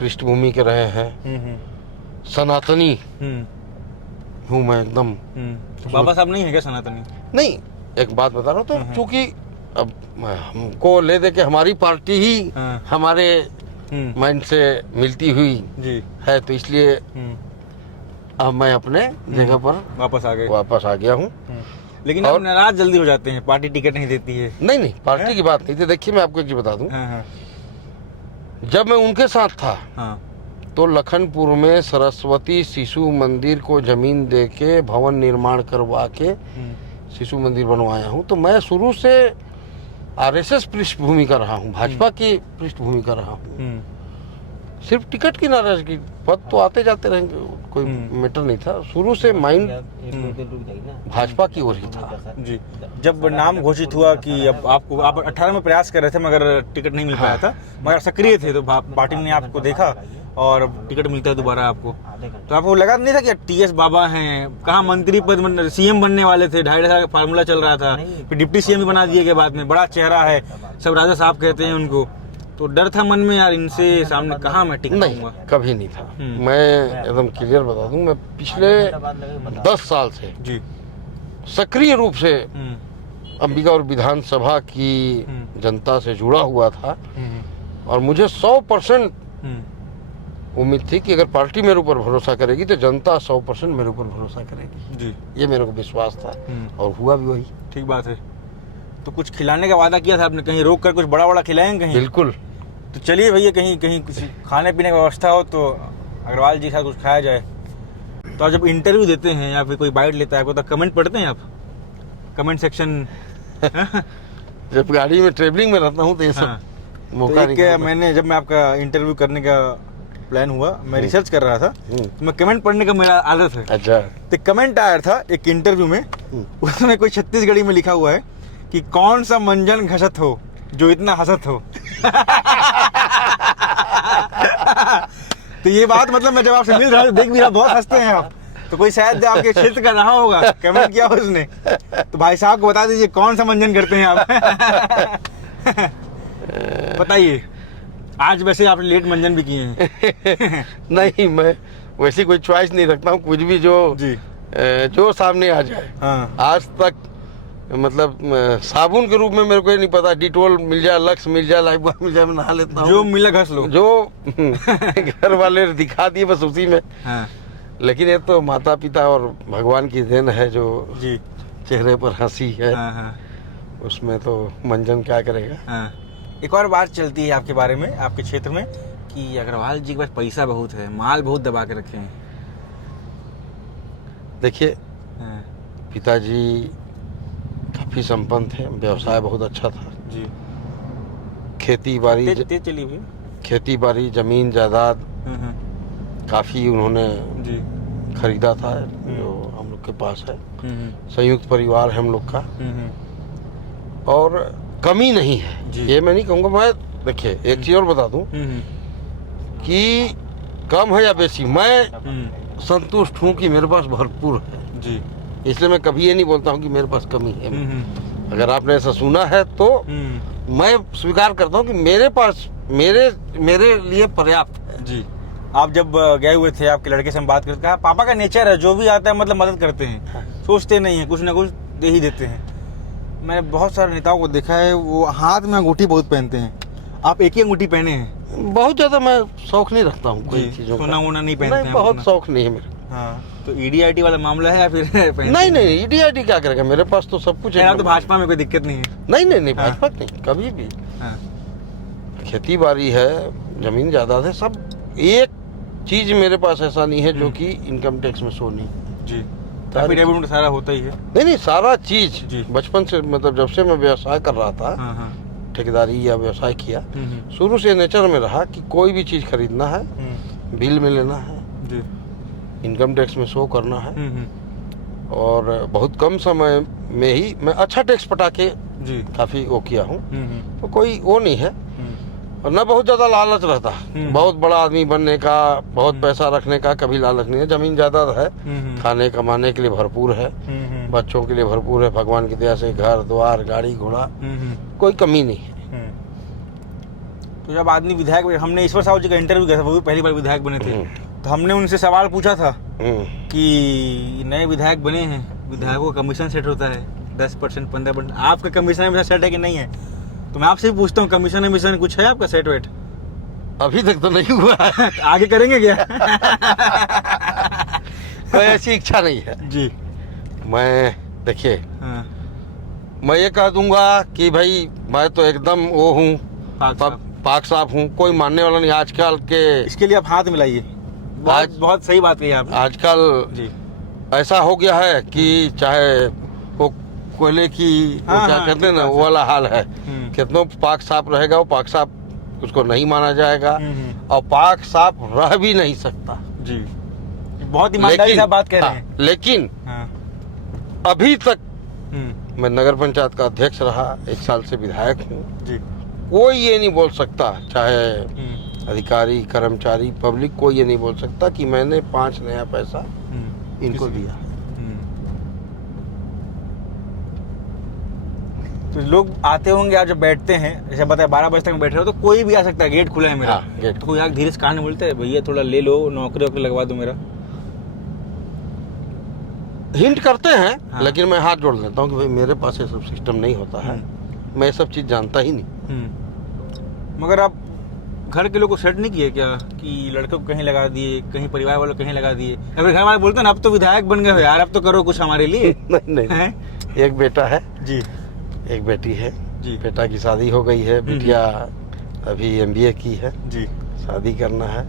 पृष्ठभूमि के रहे हैं, सनातनी हूँ मैं एकदम। बाबा साहब नहीं है क्या सनातनी? नहीं, एक बात बता रहा हूँ, तो चूंकि अब हमको ले दे के हमारी पार्टी ही हाँ। हमारे माइंड से मिलती हुई जी। है, तो इसलिए अब मैं अपने जगह पर वापस आ गए। वापस आ गया हूँ। लेकिन आप और- नाराज जल्दी हो जाते हैं, पार्टी टिकट नहीं देती है। नहीं नहीं, पार्टी की बात नहीं थी। देखिए मैं आपको एक चीज बता दूं, हाँ हाँ जब मैं उनके साथ था हाँ। तो लखनपुर में सरस्वती शिशु मंदिर को जमीन दे के भवन निर्माण करवा के शिशु मंदिर बनवाया हूँ। तो मैं शुरू से आरएसएस पृष्ठभूमि का रहा हूँ, भाजपा की पृष्ठभूमि का रहा हूँ। सिर्फ टिकट की नाराजगी, पद तो आते जाते रहेंगे, कोई मैटर नहीं था। शुरू से माइंड एक दो दिन रुक जाइए ना। भाजपा की ओर ही था। जी। जब नाम घोषित हुआ कि अब आपको, आप 18 में प्रयास कर रहे थे मगर टिकट नहीं मिल पाया था, मगर सक्रिय थे, तो पार्टी ने आपको देखा और टिकट मिलता है दोबारा आपको, आधे घंटे तो आपको लगा नहीं था कि टीएस बाबा हैं, कहाँ मंत्री पद, सीएम बनने वाले थे, 2.5 साल का फार्मूला चल रहा था, फिर डिप्टी सीएम भी बना दिए गए बाद में, बड़ा चेहरा है, सब राजा साहब कहते हैं उनको, तो डर था मन में यार इनसे सामने कहाँ मैं टिक नहीं, पाऊंगा? कभी नहीं था। मैं एकदम क्लियर बता दूं, मैं पिछले 10 साल से जी। सक्रिय रूप से अंबिका और विधानसभा की जनता से जुड़ा हुआ था, और मुझे 100% उम्मीद थी कि अगर पार्टी मेरे ऊपर भरोसा करेगी तो जनता 100% मेरे ऊपर भरोसा करेगी। जी। ये मेरे को विश्वास था, और हुआ भी वही। ठीक बात है। तो कुछ खिलाने का वादा किया था आपने, कहीं रोक कर कुछ बड़ा बड़ा खिलाएंगे कहीं? बिल्कुल। तो चलिए भैया, कहीं कहीं कुछ खाने पीने की व्यवस्था हो तो अग्रवाल जी के साथ कुछ खाया जाए। तो आप जब इंटरव्यू देते हैं या फिर कोई बाइट लेता है तो कमेंट पढ़ते हैं आप? Comment section? जब गाड़ी में ट्रेवलिंग में रहता हूँ तो ये सब हाँ। मौका तो नहीं एक मैंने, जब मैं आपका इंटरव्यू करने का प्लान हुआ, मैं रिसर्च कर रहा था, तो मैं कमेंट पढ़ने का मेरा आदत है। अच्छा। तो कमेंट आया था एक इंटरव्यू में, उसमें कोई छत्तीसगढ़ी में लिखा हुआ है कि कौन सा मंजन घसत हो जो इतना हंसत हो। तो ये बात, मतलब मैं जब आपसे मिल रहा हूँ देख भी रहा, बहुत हंसते हैं आप, तो कोई शायद आपके क्षेत्र का रहा होगा, कमेंट किया उसने। तो भाई साहब को बता दीजिए कौन सा मंजन करते हैं आप। बताइए। आज वैसे आपने लेट मंजन भी किए हैं। नहीं, मैं वैसी कोई चॉइस नहीं रखता हूँ, कुछ भी जो जी। जो सामने आ जाए। हाँ। आज तक मतलब साबुन के रूप में मेरे को ये नहीं पता, डिटोल मिल जाए, लक्स मिल जाए, लाइफ मिल जाए, मैं नहा लेता हूँ। जो मिला घस लो। जो घर वाले दिखा दिए बस उसी में। हाँ। लेकिन ये तो माता पिता और भगवान की देन है, जो जी। चेहरे पर हंसी है। हाँ हाँ उसमें तो मंजन क्या करेगा। हाँ। एक और बात चलती है आपके बारे में, आपके क्षेत्र में, कि अग्रवाल जी के पास पैसा बहुत है, माल बहुत दबा के रखे हैं। देखिए, हाँ। पिताजी काफी संपन्न थे, व्यवसाय बहुत अच्छा था। जी। खेती बाड़ी तेज चलिए भैया। खेती बाड़ी, जमीन जायदाद काफी उन्होंने जी। खरीदा था, जो हम लोग के पास है। संयुक्त परिवार है हम लोग का, और कमी नहीं है। जी। ये मैं नहीं कहूँगा। मैं देखिए एक चीज और बता दूं कि कम है या बेसी, मैं संतुष्ट हूँ कि मेरे पास भरपूर है। जी। इसलिए मैं कभी ये नहीं बोलता हूँ कि मेरे पास कमी है। अगर आपने ऐसा सुना है तो मैं स्वीकार करता हूँ कि मेरे पास मेरे लिए पर्याप्त है। जी। आप जब गए हुए थे, आपके लड़के से हम बात करते, कहा पापा का नेचर है, जो भी आता है मतलब मदद करते हैं, सोचते नहीं है, कुछ ना कुछ दे ही देते हैं। मैंने बहुत सारे नेताओं को देखा है, वो हाथ में अंगूठी बहुत पहनते हैं, आप एक ही अंगूठी पहने हैं। बहुत ज्यादा मैं शौक नहीं रखता हूँ कोई चीजों का। सोना वोना नहीं पहनते हैं? बहुत शौक नहीं है मेरे। हाँ। तो ईडी वाला मामला है या फिर नहीं नहीं, ईडी क्या करेगा, मेरे पास तो सब कुछ है। तो भाजपा में कोई दिक्कत नहीं है? नहीं, भाजपा नहीं, कभी भी। खेती बाड़ी है, जमीन जायदाद है, सब। एक चीज मेरे पास ऐसा नहीं है जो कि इनकम टैक्स में शो नहीं। जी। एफिडेविट सारा होता ही है? नहीं, सारा चीज जी। बचपन से, मतलब जब से मैं व्यवसाय कर रहा था, ठेकेदारी या व्यवसाय किया, शुरू से नेचर में रहा कि कोई भी चीज खरीदना है, बिल में लेना है, जी। इनकम टैक्स में शो करना है, और बहुत कम समय में ही मैं अच्छा टैक्स पटा के जी। काफी वो किया हूँ। तो कोई वो नहीं है। और न बहुत ज्यादा लालच रहता, बहुत बड़ा आदमी बनने का, बहुत पैसा रखने का कभी लालच नहीं है। जमीन जायदाद है, खाने कमाने के लिए भरपूर है, बच्चों के लिए भरपूर है, भगवान की दया से घर द्वार गाड़ी घोड़ा कोई कमी नहीं है। तो जब आदमी विधायक, हमने ईश्वर साहू जी का इंटरव्यू किया था, वो भी पहली बार विधायक बने थे, तो हमने उनसे सवाल पूछा था कि नए विधायक बने हैं, विधायकों का कमीशन सेट होता है 10%, 15%, आपका कमीशन हमेशा सेट है कि नहीं है? तो मैं आपसे भी पूछता हूँ, कमीशन वमीशन कुछ है आपका सेट वेट? अभी तक तो नहीं हुआ है। आगे करेंगे क्या? कोई ऐसी इच्छा नहीं है जी। मैं देखिए, हाँ, मैं ये कह दूंगा कि भाई मैं तो एकदम वो हूँ, पाक साफ हूँ, कोई मानने वाला नहीं। आजकल के इसके लिए आप हाथ मिलाइए। बहुत सही बात कही आपने। आजकल जी। ऐसा हो गया है कि चाहे वो कोयले की वो क्या कहते हैं ना, वो वाला हाल है। कितनों पाक साफ रहेगा, वो पाक साफ उसको नहीं माना जाएगा, और पाक साफ रह भी नहीं सकता। जी, बहुत ईमानदारी से बात कह रहे हैं। लेकिन अभी तक मैं नगर पंचायत का अध्यक्ष रहा, 1 साल से विधायक हूँ जी। कोई ये नहीं बोल सकता, चाहे अधिकारी कर्मचारी पब्लिक, कोई ये नहीं बोल सकता कि मैंने 5 नया पैसा इनको दिया। तो लोग आते होंगे, आप जब बैठते हैं, जैसे बताया 12 बजे तक बैठे हो, तो कोई भी आ सकता है, गेट खुला है मेरा। गेट तो कोई आगे धीरे से कहानी बोलते हैं, भैया थोड़ा ले लो, नौकरी वोकरी लगवा दो मेरा? हिंट करते हैं, लेकिन मैं हाथ जोड़ लेता हूँ कि भाई मेरे पास ये सब सिस्टम नहीं होता है, मैं ये सब चीज़ जानता ही नहीं। मगर आप घर के लोग को सेट नहीं किए क्या कि लड़के को कहीं लगा दिए, कहीं परिवार वालों को कहीं लगा दिए? अगर घर वाले बोलते हैं ना, अब तो विधायक बन गए हो यार, अब तो करो कुछ हमारे लिए। नहीं, एक बेटा है जी, एक बेटी है जी। बेटा की शादी हो गई है, बिटिया अभी MBA की है जी, शादी करना है।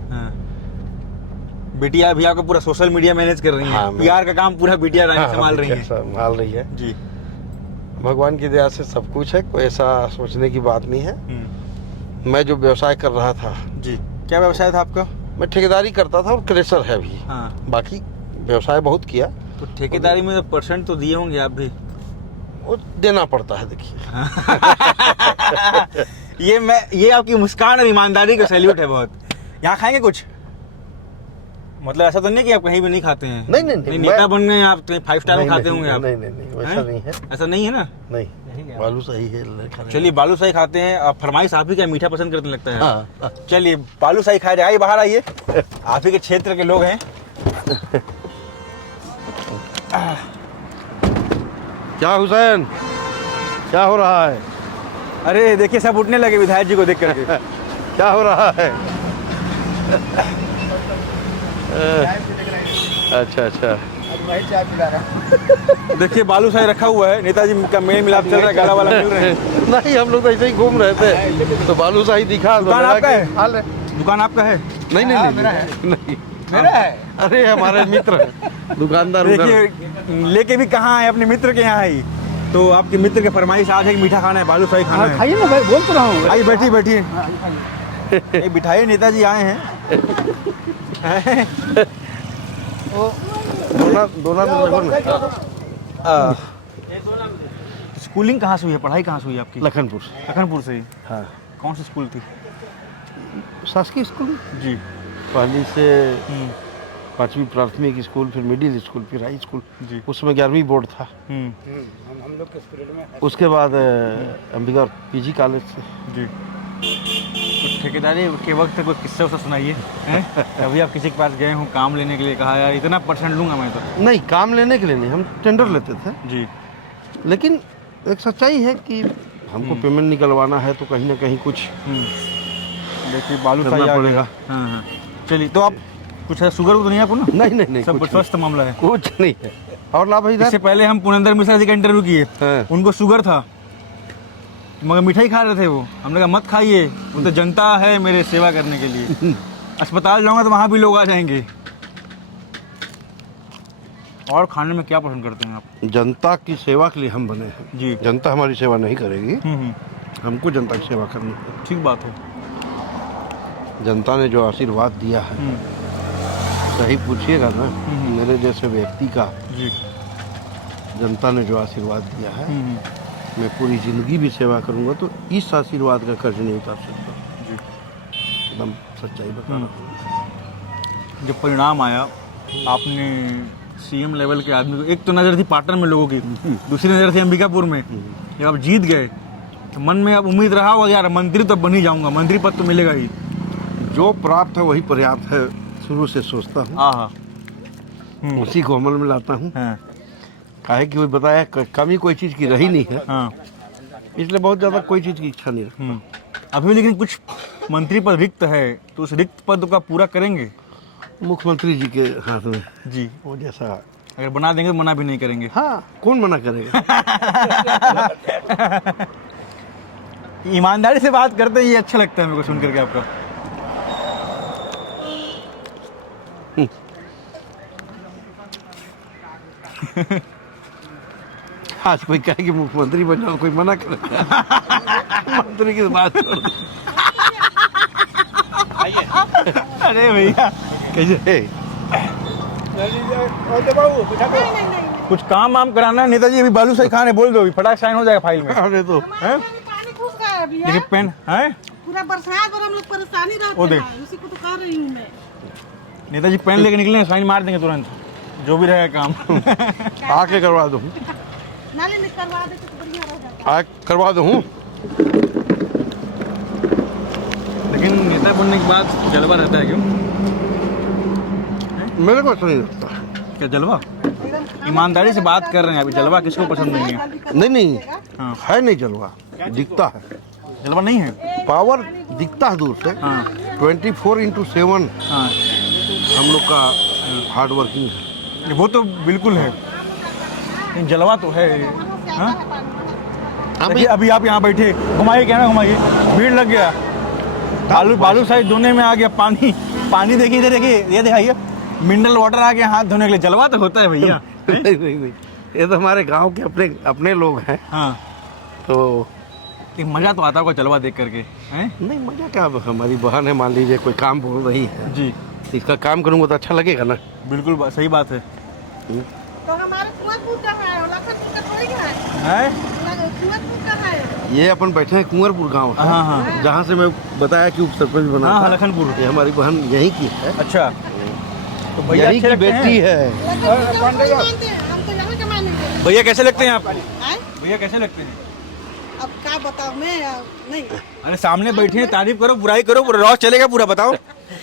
बिटिया अभी आपका पूरा सोशल मीडिया मैनेज कर रही है। हाँ, PR का काम पूरा बिटिया संभाल रही है। संभाल रही है जी। भगवान की दया से सब कुछ है, कोई ऐसा सोचने की बात नहीं है। मैं जो व्यवसाय कर रहा था जी, क्या व्यवसाय था आपका? मैं ठेकेदारी करता था और क्रेशर है अभी। हाँ। बाकी व्यवसाय बहुत किया। तो ठेकेदारी में परसेंट तो दिए होंगे आप भी? वो देना पड़ता है, देखिए। ये आपकी मुस्कान और ईमानदारी का सैल्यूट है बहुत। यहाँ खाएंगे कुछ? मतलब ऐसा तो नहीं कि आप कहीं भी नहीं खाते हैं? नहीं, नेता बन गए आप, 5 स्टार में खाते होंगे आप? नहीं, वैसा नहीं है। ऐसा नहीं है ना? नहीं, बालू सही है। चलिए, बालू शाही खाते हैं। आप फरमाइश आप ही क्या मीठा पसंद करने लगता है? चलिए, बालू शाही खाए जाए, बाहर आइए, आप ही के क्षेत्र के लोग हैं। क्या हुसैन, क्या हो रहा है? अरे देखिए, सब उठने लगे विधायक जी को देख करके। क्या हो रहा है? अच्छा। देखिए, बालू शाही रखा हुआ है, नेताजी का मेल मिलाप चल रहा है, गाला वाला मिल रहे हैं। नहीं, हम लोग तो ऐसे ही घूम रहे थे, तो बालू शाही दिखा। दुकान आपका है? दुकान आपका है? नहीं, मेरा है। अरे हमारे मित्र हैं दुकानदार। देखिए, लेके भी कहाँ है, अपने मित्र के यहाँ ही। तो आपके मित्र के फरमाइश आज है कि मीठा खाना है, बालू शाही खाना है। खाइए ना भाई, बोल तो रहा हूँ। आइए, बैठिए। बिठाइए, नेताजी आए हैं। स्कूलिंग कहाँ से हुई है, पढ़ाई कहाँ से हुई आपकी? लखनपुर से ही? हाँ। कौन सी स्कूल थी? शासकीय स्कूल जी। पहली से 5वीं प्राथमिक स्कूल, फिर मिडिल स्कूल, फिर हाई स्कूल। जी। उसमें 11वीं बोर्ड था। हम लोग के स्कूल में। उसके बाद अंबिका PG कॉलेज से। जी। तो ठेकेदारी के वक्त कोई किस्सा उसे सुनाइए। अभी आप किसी के पास गए हो, काम लेने के लिए, कहा यार इतना % लूंगा मैं तो? नहीं, काम लेने के लिए नहीं, हम टेंडर लेते थे। जी। लेकिन एक सच्चाई है कि हमको पेमेंट निकलवाना है तो कहीं ना कहीं कुछ देखिए, बालू करना पड़ेगा। हाँ। चलिए, तो आप कुछ है, शुगर तो नहीं आपको ना? नहीं, सब स्वस्थ मामला है, कुछ नहीं है। और ला भाई, इससे पहले हम पुनंदर मिश्रा जी का इंटरव्यू किए। उनको शुगर था, मगर मिठाई खा रहे थे वो। हमने कहा मत खाइए, वो तो जनता है मेरे सेवा करने के लिए। अस्पताल जाऊंगा तो वहाँ भी लोग आ जाएंगे। और खाने में क्या पसंद करते हैं आप? जनता की सेवा के लिए हम बने हैं जी। जनता हमारी सेवा नहीं करेगी, हमको जनता की सेवा करनी है। ठीक बात है। जनता ने जो आशीर्वाद दिया है, सही पूछिएगा ना, मेरे जैसे व्यक्ति का जी। जनता ने जो आशीर्वाद दिया है, मैं पूरी जिंदगी भी सेवा करूंगा तो इस आशीर्वाद का कर्ज नहीं उतार सकता। जी। एकदम सच्चाई बता रहा हूँ। जब परिणाम आया, आपने सीएम लेवल के आदमी को, एक तो नज़र थी पाटन में लोगों की, दूसरी नज़र थी अंबिकापुर में, जब आप जीत गए तो मन में अब उम्मीद रहा होगा यार मंत्री तो बन ही जाऊंगा, मंत्री पद तो मिलेगा ही। जो प्राप्त है वही पर्याप्त है, शुरू से सोचता हूँ, हाँ हाँ उसी को अमल में लाता हूँ। हाँ काहे कि वही बताया कमी कोई चीज़ की रही नहीं है, हाँ। इसलिए बहुत ज़्यादा कोई चीज़ की इच्छा नहीं रखता। अभी लेकिन कुछ मंत्री पद रिक्त है, तो उस रिक्त पद का पूरा करेंगे? मुख्यमंत्री जी के हाथ में जी, वो जैसा, अगर बना देंगे तो मना भी नहीं करेंगे। हाँ कौन मना करेगा। ईमानदारी से बात करते हैं, ये अच्छा लगता है मेरे को सुन करके आपका। आज कोई कहे कि मुख्यमंत्री बन जाओ, कोई मना करेगा। मंत्री की बात छोड़ दो। अरे भैया कैसे कुछ काम वाम कराना है नेताजी, अभी बालू सही खाने बोल दो, अभी फटाक साइन हो जाएगा फाइल में। अरे तो पानी घुस गया है भैया। देखिए पेन है, पूरा बरसात और हम लोग परेशानी वो रहते देख। हैं, उसी को तो कर रही हूँ मैं। नेताजी पेन लेके निकले, साइन मार देंगे तुरंत, जो भी रहेगा काम। आके करवा दूँ, नाले में करवा दे तो बढ़िया रह जाता। आ करवा दूँ। लेकिन नेता बनने के बाद जलवा रहता है क्यों? मेरे को अच्छा नहीं लगता। क्या जलवा? ईमानदारी से बात कर रहे हैं, अभी जलवा किसको पसंद नहीं है? नहीं हाँ। है नहीं जलवा, दिखता है, जलवा नहीं है। पावर दिखता है दूर से। हाँ 24/7 हाँ, हम लोग का हार्ड वर्किंग है। वो तो बिल्कुल है, लेकिन जलवा तो है। हाँ देखिए, अभी आप यहाँ बैठे, घुमाइए क्या ना घुमाइए, भीड़ लग गया, बालू साइड धोने में आ गया, पानी देखिए, इधर देखिए, ये दिखाइए मिनरल वाटर आ गया हाथ धोने के लिए। जलवा तो होता है भैया। नहीं, ये तो हमारे गांव के अपने लोग हैं, हाँ, तो एक मजा तो आता होगा जलवा देख करके, हैं? नहीं मजा क्या, हमारी बहन है, मान लीजिए कोई काम बोल रही है, जी इसका काम करूँगा तो अच्छा लगेगा ना। बिल्कुल सही बात है। तो हमारे कुआंपुर का है, लखनपुर का थोड़ी है। है? कुआंपुर का है। ये अपन बैठे हैं कुंवरपुर गांव है, हाँ हाँ जहाँ से मैं बताया कि उप सरपंच बना हाँ, था। लखनपुर। ये हमारी बहन यहीं की है, अच्छा, तो भैया यहीं अच्छे की लगते बेटी हैं? है। लखनपुर का कोई मानते हैं, हम तो यहाँ के मानेंगे। भैया कैसे लगते हैं आप? आए? भैया कैसे लगते हैं? अब क्या बताओ मैं, नहीं अरे सामने बैठे हैं, तारीफ करो, बुराई करो, पूरा रॉस चलेगा पूरा, बताओ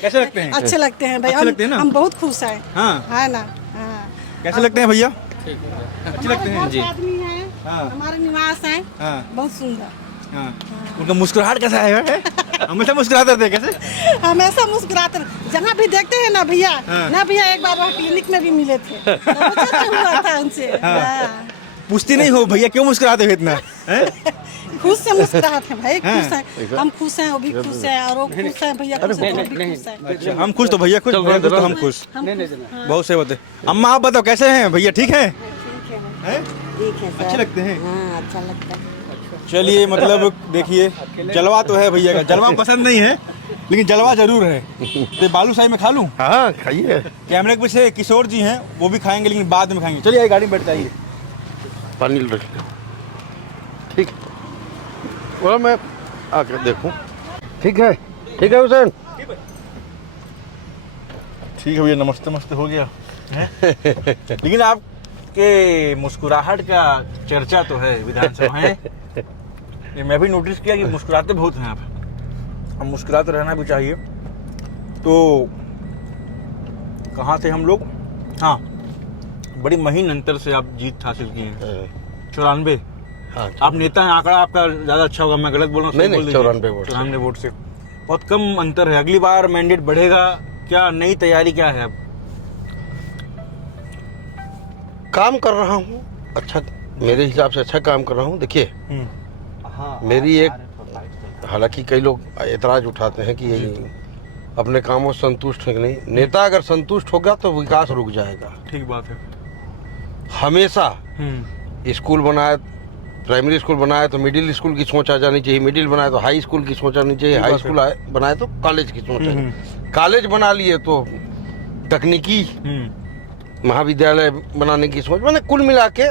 कैसे लगते हैं? अच्छे लगते हैं भाई, अच्छे लगते हैं ना? हम बहुत खुश हैं। हाँ, है ना। हाँ। कैसे लगते हैं भैया? अच्छे लगते हैं जी। आदमी है, हाँ। हमारे निवास है, हाँ बहुत सुंदर। हाँ, उनका मुस्कुराहट कैसा है? हमेशा मुस्कुराते रहते हैं, कैसे? हमेशा मुस्कुराते रहे। जहाँ भी देखते हैं ना भैया, ना भैया, एक बार वहाँ क्लिनिक में भी मिले थे, तो बहुत हुआ था उनसे। हाँ। पूछती नहीं हो भैया क्यों मुस्कुराते हो इतना? खुश से मुस्कुराते हैं भाई, खुश हैं, हम खुश हैं, वो भी खुश हैं, और वो खुश हैं, भैया खुश हैं, वो भी खुश हैं। अच्छा, हम खुश तो भैया खुश, भैया खुश तो हम खुश। बहुत सही बात है। अम्मा आप बताओ कैसे हैं भैया, ठीक है? ठीक है अच्छे लगते हैं? हाँ, अच्छा लगता है। चलिए, मतलब देखिए, जलवा तो है भैया का, जलवा पसंद नहीं है लेकिन जलवा जरूर है। तो बालू साई में खा लूं? हाँ खाइए। कैमरे के पीछे किशोर जी हैं, वो भी खाएंगे लेकिन बाद में खाएंगे। चलिए गाड़ी में बैठ जाइए। पानी रख लो, ठीक, बोला मैं आकर देखूं। ठीक है हुसैन। ठीक है भैया, नमस्ते नमस्ते हो गया हैं? लेकिन आपके मुस्कुराहट का चर्चा तो है विधानसभा है, ये मैं भी नोटिस किया कि मुस्कुराते बहुत हैं आप, अब मुस्कुराते रहना भी चाहिए। तो कहाँ थे हम लोग? हाँ, बड़ी महीन अंतर से आप जीत हासिल की हैं, 94। हाँ, आप नेता हैं, आंकड़ा आपका ज्यादा अच्छा होगा, मैं गलत बोल रहा हूँ? नहीं, 94 वोट से। 94 वोट से बहुत कम अंतर है। अगली बार मैंडेट बढ़ेगा क्या? नई तैयारी क्या है अब? काम कर रहा हूँ, अच्छा, मेरे हिसाब से अच्छा काम कर रहा हूँ। देखिए, मेरी एक, हालांकि कई लोग एतराज उठाते हैं कि ये अपने कामों से संतुष्ट है कि नहीं। नेता अगर संतुष्ट होगा तो विकास रुक जाएगा। ठीक बात है। हमेशा स्कूल बनाए, प्राइमरी स्कूल बनाए तो मिडिल स्कूल की सोच आ जानी चाहिए, मिडिल बनाए तो हाई स्कूल की सोच आनी चाहिए, हाई स्कूल बनाए तो कॉलेज की सोच आनी, कॉलेज बना लिए तो तकनीकी महाविद्यालय बनाने की सोच। मैंने कुल मिला के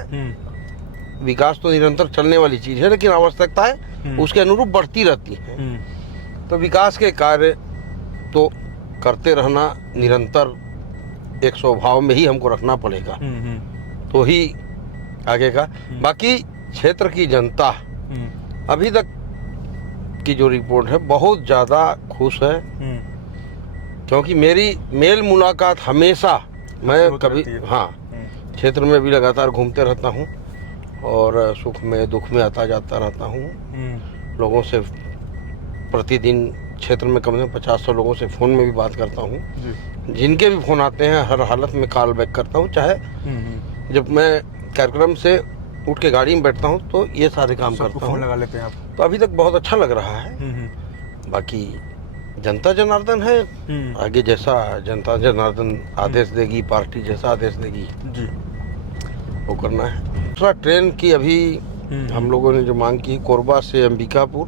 विकास तो निरंतर चलने वाली चीज है, लेकिन आवश्यकताएं उसके अनुरूप बढ़ती रहती हैं। तो विकास के कार्य तो करते रहना निरंतर एक स्वभाव में ही हमको रखना पड़ेगा, तो ही आगे का। बाकी क्षेत्र की जनता अभी तक की जो रिपोर्ट है बहुत ज़्यादा खुश है, क्योंकि मेरी मेल मुलाकात हमेशा मैं कभी हाँ क्षेत्र में भी लगातार घूमते रहता हूँ और सुख में दुख में आता जाता रहता हूँ। लोगों से प्रतिदिन क्षेत्र में कम से कम 50-100 लोगों से फ़ोन में भी बात करता हूँ। जिनके भी फ़ोन आते हैं हर हालत में कॉल बैक करता हूँ, चाहे जब मैं कार्यक्रम से उठ के गाड़ी में बैठता हूँ तो ये सारे काम करता हूँ। लगा लेते हैं आप। तो अभी तक बहुत अच्छा लग रहा है। बाकी जनता जनार्दन है, आगे जैसा जनता जनार्दन आदेश देगी, पार्टी जैसा आदेश देगी जी वो करना है। दूसरा ट्रेन की अभी हम लोगों ने जो मांग की कोरबा से अंबिकापुर,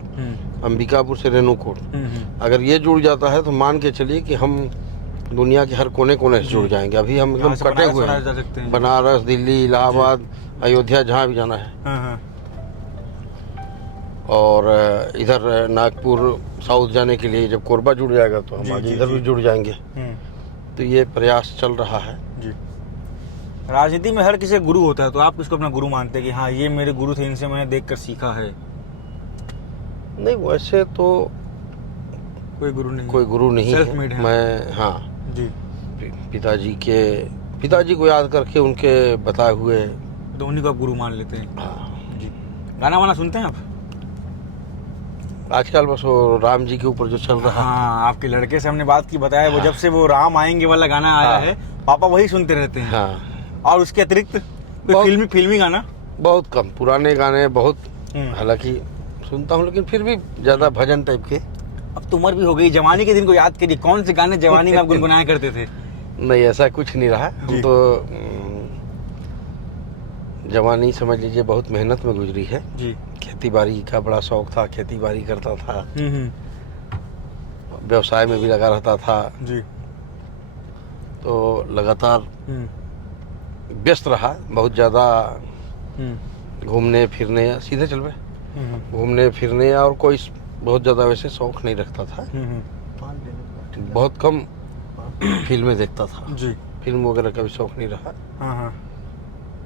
अंबिकापुर से रेणुकूट, अगर ये जुड़ जाता है तो मान के चलिए कि हम दुनिया के हर कोने कोने से जुड़ जाएंगे। अभी हम एकदम कटे हुए हैं, बनारस, दिल्ली, इलाहाबाद, अयोध्या, जहाँ भी जाना है। और इधर नागपुर साउथ जाने के लिए जब कोरबा जुड़ जाएगा तो हम आगे इधर भी जुड़ जाएंगे। तो ये प्रयास चल रहा है जी। राजनीति में हर किसी का गुरु होता है, तो आप किसको अपना गुरु मानते हैं कि हाँ ये मेरे गुरु थे, इनसे मैंने देखकर सीखा है? नहीं, वैसे तो कोई गुरु नहीं, कोई गुरु नहीं है। मैं हाँ जी पिताजी को याद करके उनके बताए हुए तो उन्हीं को आप गुरु मान लेते हैं। हाँ जी। गाना वाना सुनते हैं आप? आजकल बस वो राम जी के ऊपर जो चल रहा है। हाँ, आपके लड़के से हमने बात की, बताया वो जब से वो राम आएंगे वाला गाना आया है पापा वही सुनते रहते हैं। हाँ। और उसके अतिरिक्त फिल्मी गाना बहुत कम, पुराने गाने बहुत हालांकि सुनता हूँ, लेकिन फिर भी ज्यादा भजन टाइप के। अब तो उम्र भी हो गई, जवानी के दिन को याद करिए, कौन से गाने जवानी में आप गुनगुनाया करते थे? नहीं, ऐसा कुछ नहीं रहा। हम तो जवानी समझ लीजिए बहुत मेहनत में गुजरी है जी। खेती बाड़ी का बड़ा शौक था, खेती बाड़ी करता था, व्यवसाय में भी लगा रहता था जी। तो लगातार व्यस्त रहा, बहुत ज़्यादा घूमने फिरने, सीधे चल रहे घूमने फिरने, और कोई बहुत ज़्यादा वैसे शौक नहीं रखता था। बहुत कम फिल्में देखता था जी। फिल्म वगैरह का भी शौक नहीं रहा। हाँ।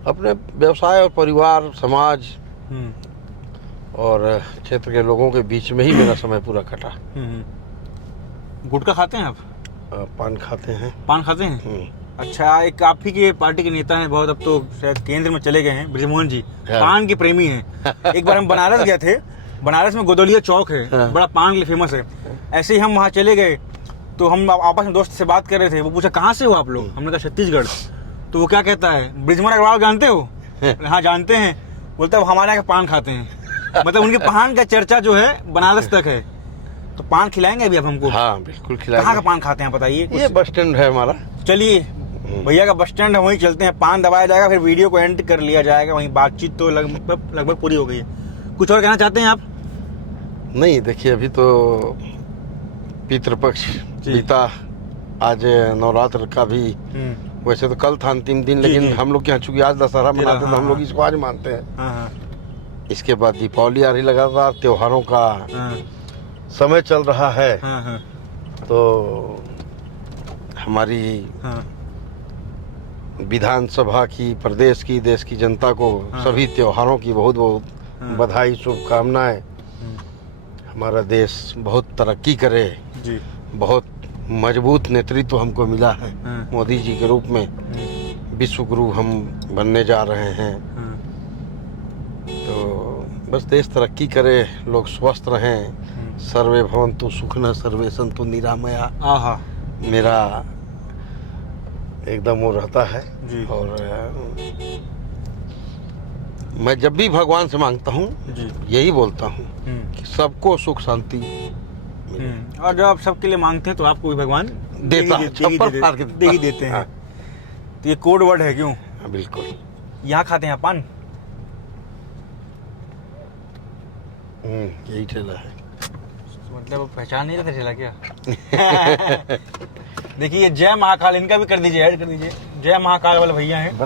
अपने व्यवसाय और परिवार, समाज और क्षेत्र के लोगों के बीच में ही मेरा समय पूरा कटा। गुटखा खाते हैं आप? पान खाते हैं। पान खाते हैं? अच्छा, एक आप ही के पार्टी के नेता हैं बहुत, अब तो शायद केंद्र में चले गए हैं, ब्रजमोहन जी, पान के प्रेमी हैं। एक बार हम बनारस गए थे, बनारस में गोदौलिया चौक है, बड़ा पान के लिए फेमस है। ऐसे ही हम वहाँ चले गए तो हम आपस में दोस्त से बात कर रहे थे, वो पूछा कहाँ से हो आप लोग? हमने कहा छत्तीसगढ़। तो वो क्या कहता है, ब्रिजमोहन अग्रवाल जानते हो? हाँ जानते हैं। बोलता है हमारे यहाँ पान खाते हैं। मतलब उनके पान का चर्चा जो है बनारस तक है। तो पान खिलाएंगे अभी आप हमको? हाँ बिल्कुल खिलाएंगे। कहाँ का पान खाते हैं बताइए? ये बस स्टैंड है हमारा। चलिए भैया का बस स्टैंड है, वहीं चलते हैं, पान दबाया जाएगा, फिर वीडियो को एंड कर लिया जाएगा, वहीं बातचीत तो लगभग पूरी हो गई है। कुछ और कहना चाहते हैं आप? नहीं, देखिए अभी तो पितृपक्ष बीता, आज नवरात्र का भी वैसे तो कल था अंतिम दिन, लेकिन हम लोग के यहाँ चूंकि आज दशहरा मनाते हैं तो हम लोग इसको आज मानते हैं। इसके बाद दीपावली आ रही, लगातार त्योहारों का समय चल रहा है। तो हमारी विधानसभा की, प्रदेश की, देश की जनता को सभी त्योहारों की बहुत बहुत बधाई, शुभकामनाएं। हमारा देश बहुत तरक्की करे जी। बहुत मजबूत नेतृत्व हमको मिला है मोदी जी के रूप में, विश्व गुरु हम बनने जा रहे हैं। तो बस देश तरक्की करे, लोग स्वस्थ रहें, सर्वे भवन्तु सुखिनः सर्वे सन्तु निरामया, मेरा एकदम वो रहता है जी। और मैं जब भी भगवान से मांगता हूँ यही बोलता हूँ कि सबको सुख शांति। और जब आप सबके लिए मांगते हैं तो आपको भी भगवान देता है, दे ही देते हैं। तो ये कोड वर्ड है क्यों? बिल्कुल। यहाँ खाते हैं पान? यही ठेला है। मतलब पहचान नहीं रहता ठेला क्या? देखिए जय महाकाल, इनका भी कर दीजिए, ऐड कर दीजिए। जय महाकाल वाले भैया हैं।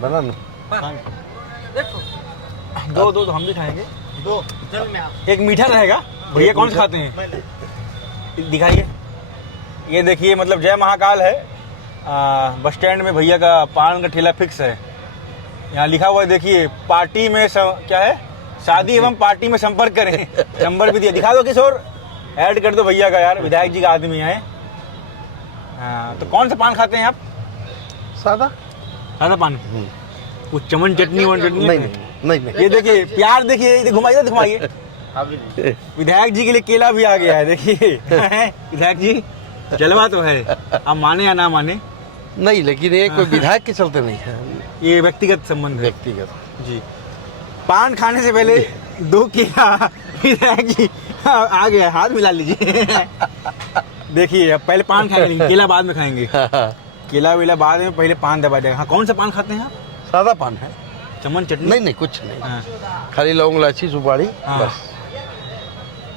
बना दो हम भी खाएंगे। दो एक मीठा रहेगा। भैया कौन से खाते हैं? दिखाइए। ये देखिए मतलब जय महाकाल है, बस स्टैंड में भैया का पान का ठेला फिक्स है। यहाँ लिखा हुआ है देखिए, पार्टी में क्या है, शादी एवं पार्टी में संपर्क करें। नंबर भी दिया, दिखा दो किशोर, ऐड कर दो भैया का यार, विधायक जी का आदमी है। हाँ, तो कौन सा पान खाते हैं आप? सादा सादा पान। कुछ चमन चटनी वन चटनी? नहीं। ये देखिए प्यार, देखिए इधर घुमाइए, घुमाइए। विधायक जी के लिए केला भी आ गया है, देखिए। विधायक जी जलवा तो है, आप माने या ना माने। नहीं, लेकिन ये कोई विधायक के चलते नहीं है, ये व्यक्तिगत संबंध है। व्यक्तिगत। जी, पान खाने से पहले 2 केला विधायक जी आ गया, हाथ मिला लीजिए। देखिए अब पहले पान खाएंगे, केला बाद में खाएंगे। केला वेला बाद में, पहले पान दबा देगा। हाँ, कौन सा पान खाते हैं आप? सादा पान है। चमन चटनी? नहीं, कुछ नहीं। हाँ। खाली लौंग, इलायची, सुपारी, हाँ। बस।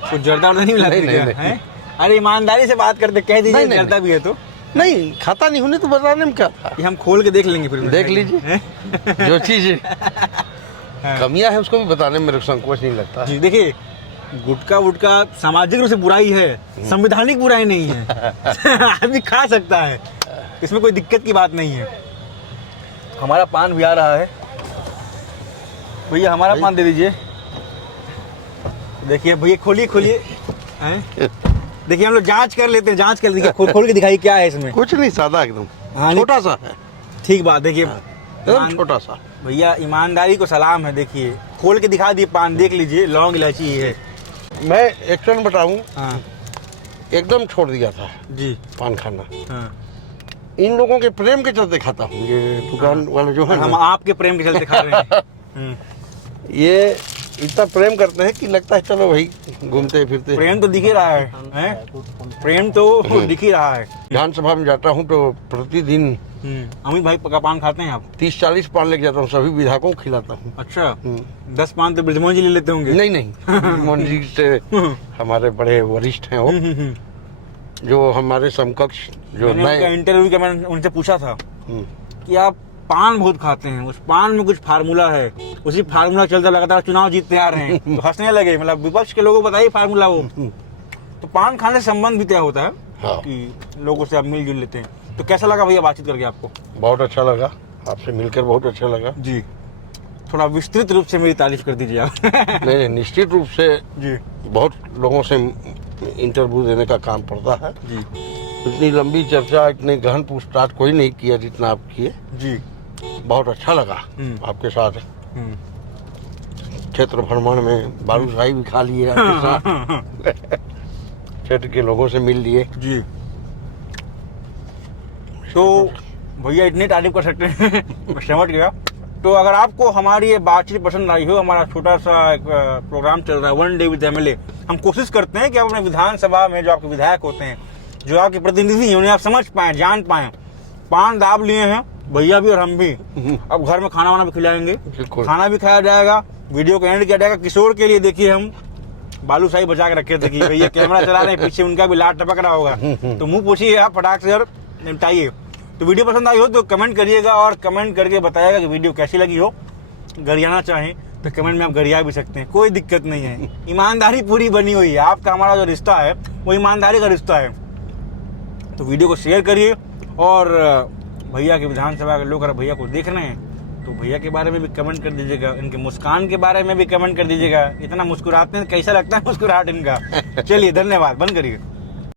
कुछ जर्दा वर्दा नहीं मिलाते क्या? हैं? अरे ईमानदारी से बात करते, कह दीजिए नहीं, जर्दा भी है तो। नहीं, खाता नहीं होने तो बताने में क्या था। ये हम खोल के देख लेंगे फिर। देख लीजिए। हैं? जो चीज कमियां है उसको भी बताने में मेरे को संकोच नहीं लगता। जी, देखिए गुटखा वुटखा सामाजिक रूप से बुराई है, संवैधानिक बुराई नहीं है। आदमी खा सकता है, इसमें कोई दिक्कत की बात नहीं है। हमारा पान भी आ रहा है भैया, हमारा पान दे दीजिए। देखिए भैया, खोलिए। हैं? देखिए हम लोग जांच कर लेते हैं, जांच कर देखिए, खोल के दिखाइए क्या है इसमें। कुछ नहीं, सादा एकदम। हाँ, छोटा सा है, ठीक बात। देखिए एकदम छोटा सा। भैया ईमानदारी को सलाम है। देखिए खोल के दिखा दिए पान, देख लीजिए, लौंग इलायची है। मैं एक्शन बताऊं, हाँ एकदम छोड़ दिया था जी। पान खाना। हाँ, इन लोगों के प्रेम के चलते खाता हूँ। ये दुकान वाले जो है हम ना, आपके प्रेम के चलते खा रहे हैं। ये इतना प्रेम करते हैं कि लगता है चलो भाई घूमते फिरते। प्रेम तो दिख ही रहा है, हैं? प्रेम तो दिख ही रहा है। विधानसभा में जाता हूँ तो प्रतिदिन अमित भाई का पान खाते हैं आप? 30-40 पान लेके जाता हूँ, सभी विधायकों को खिलाता हूँ। अच्छा, 10 पान तो ब्रजमोहन जी ले लेते होंगे। नहीं मोहन जी से हमारे बड़े वरिष्ठ हैं वो, जो हमारे समकक्ष जो मैंने उनका नए। इंटरव्यू किया, मैंने उनसे पूछा था कि आप पान बहुत खाते हैं, उस पान में कुछ फार्मूला है, उसी फार्मूला चलता लगातार चुनाव जीतते आ रहे हैं। तो हंसने लगे, मतलब विपक्ष के लोगों को बताइए फार्मूला वो। तो पान खाने से संबंध भी तय होता है। हाँ। कि लोगों से आप मिलजुल लेते हैं। तो कैसा लगा भैया बातचीत करके आपको? बहुत अच्छा लगा, आपसे मिलकर बहुत अच्छा लगा। जी, थोड़ा विस्तृत रूप से मेरी तारीफ कर दीजिए आप। नहीं, निश्चित रूप से जी बहुत लोगों से इंटरव्यू देने का काम पड़ता है। जी इतनी लंबी चर्चा, इतने गहन पूछताछ कोई नहीं किया जितना आप किए। जी। बहुत अच्छा लगा आपके साथ। क्षेत्र भ्रमण में बालूशाही भी खा लिए आपके साथ। क्षेत्र के लोगों से मिल लिए। जी, तो भैया इतनी तारीफ कर सकते हैं। मैं समझ गया। तो अगर आपको हमारी ये बातचीत पसंद आई हो, हमारा छोटा सा एक प्रोग्राम चल रहा है वन डे विद एमएलए, हम कोशिश करते हैं कि आप अपने विधानसभा में जो आपके विधायक होते हैं, जो आपके प्रतिनिधि हैं, उन्हें आप समझ पाएं, जान पाएं। पान दाब लिए हैं भैया भी और हम भी, अब घर में खाना वाना भी खिलाएंगे, खाना भी खाया जाएगा, वीडियो को एंड किया जाएगा। किशोर के लिए देखिए हम बालूशाही बचा के रखे थे कि भैया कैमरा चला रहे हैं, पीछे उनका भी लाट टपक रहा होगा, तो मुंह पूछिए आप फटाक से और निपटाइए। तो वीडियो पसंद आई हो तो कमेंट करिएगा, और कमेंट करके बताइएगा कि वीडियो कैसी लगी हो। गरियाना चाहें तो कमेंट में आप गरिया भी सकते हैं, कोई दिक्कत नहीं है। ईमानदारी पूरी बनी हुई है, आपका हमारा जो रिश्ता है वो ईमानदारी का रिश्ता है। तो वीडियो को शेयर करिए, और भैया के विधानसभा के लोग अगर भैया को देख रहे हैं तो भैया के बारे में भी कमेंट कर दीजिएगा, इनके मुस्कान के बारे में भी कमेंट कर दीजिएगा। इतना मुस्कुराते हैं, कैसा लगता है मुस्कुराहट इनका। चलिए धन्यवाद, बंद करिए।